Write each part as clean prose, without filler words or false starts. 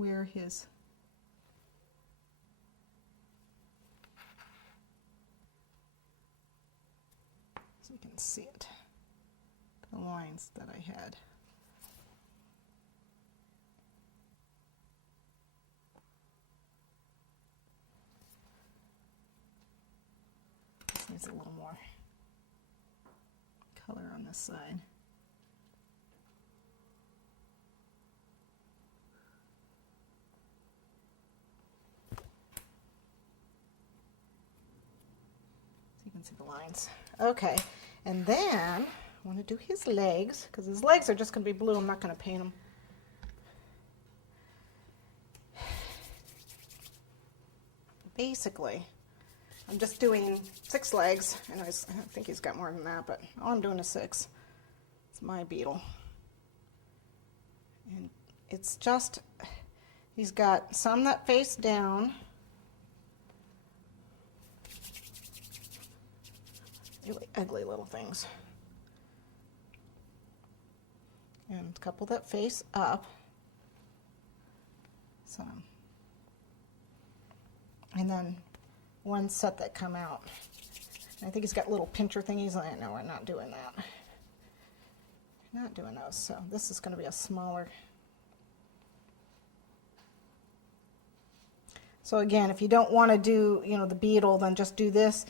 where his so you can see it, the lines that I had. This needs a little more color on this side. You can see the lines. Okay, and then I want to do his legs, because his legs are just going to be blue. I'm not going to paint them. Basically, I'm just doing 6 legs, and I think he's got more than that, but all I'm doing is 6. It's my beetle. And it's just, he's got some that face down. Really ugly little things. And a couple that face up. Some. And then one set that come out. And I think he's got little pincher thingies. No, we're not doing that. Not doing those. So this is going to be a smaller. So again, if you don't want to do, you know, the beetle, then just do this.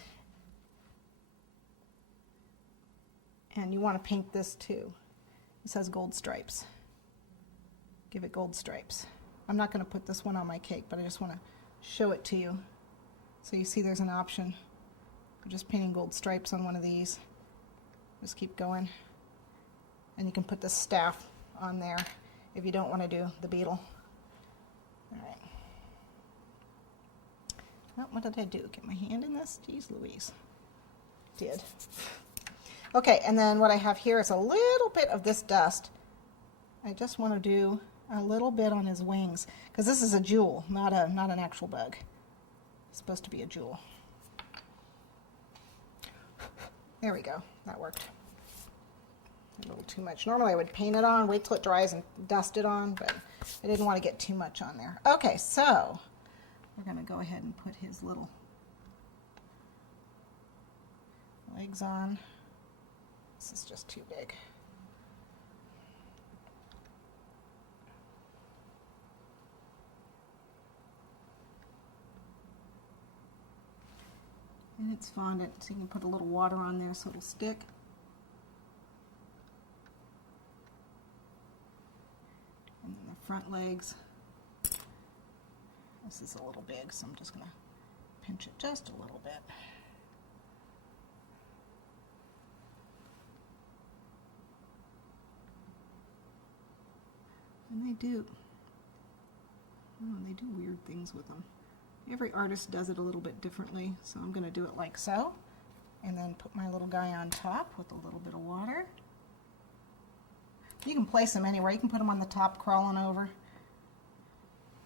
And you want to paint this too. It says gold stripes. Give it gold stripes. I'm not going to put this one on my cake, but I just want to show it to you. So you see there's an option for just painting gold stripes on one of these. Just keep going. And you can put the staff on there if you don't want to do the beetle. All right. Well, what did I do? Get my hand in this? Jeez Louise. Did. Okay, and then what I have here is a little bit of this dust. I just want to do a little bit on his wings, because this is a jewel, not an actual bug. It's supposed to be a jewel. There we go. That worked. A little too much. Normally I would paint it on, wait till it dries and dust it on, but I didn't want to get too much on there. Okay, so we're going to go ahead and put his little legs on. This is just too big. And it's fondant, so you can put a little water on there so it'll stick. And then the front legs. This is a little big, so I'm just going to pinch it just a little bit. And they do weird things with them. Every artist does it a little bit differently, so I'm going to do it like so. And then put my little guy on top with a little bit of water. You can place him anywhere. You can put him on the top crawling over.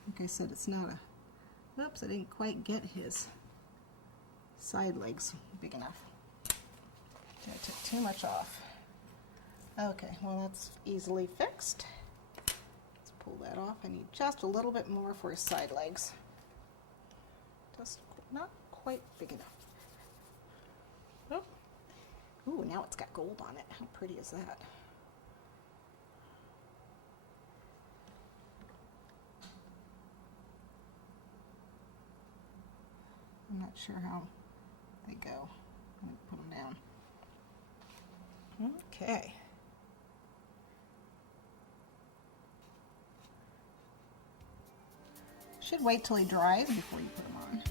Like I said, it's not a... Oops, I didn't quite get his side legs big enough. I took too much off. Okay, well that's easily fixed. Pull that off. I need just a little bit more for his side legs. Just not quite big enough. Oh. Ooh, now it's got gold on it. How pretty is that? I'm not sure how they go. I'm going to put them down. Okay. Should wait till he dries before you put them on.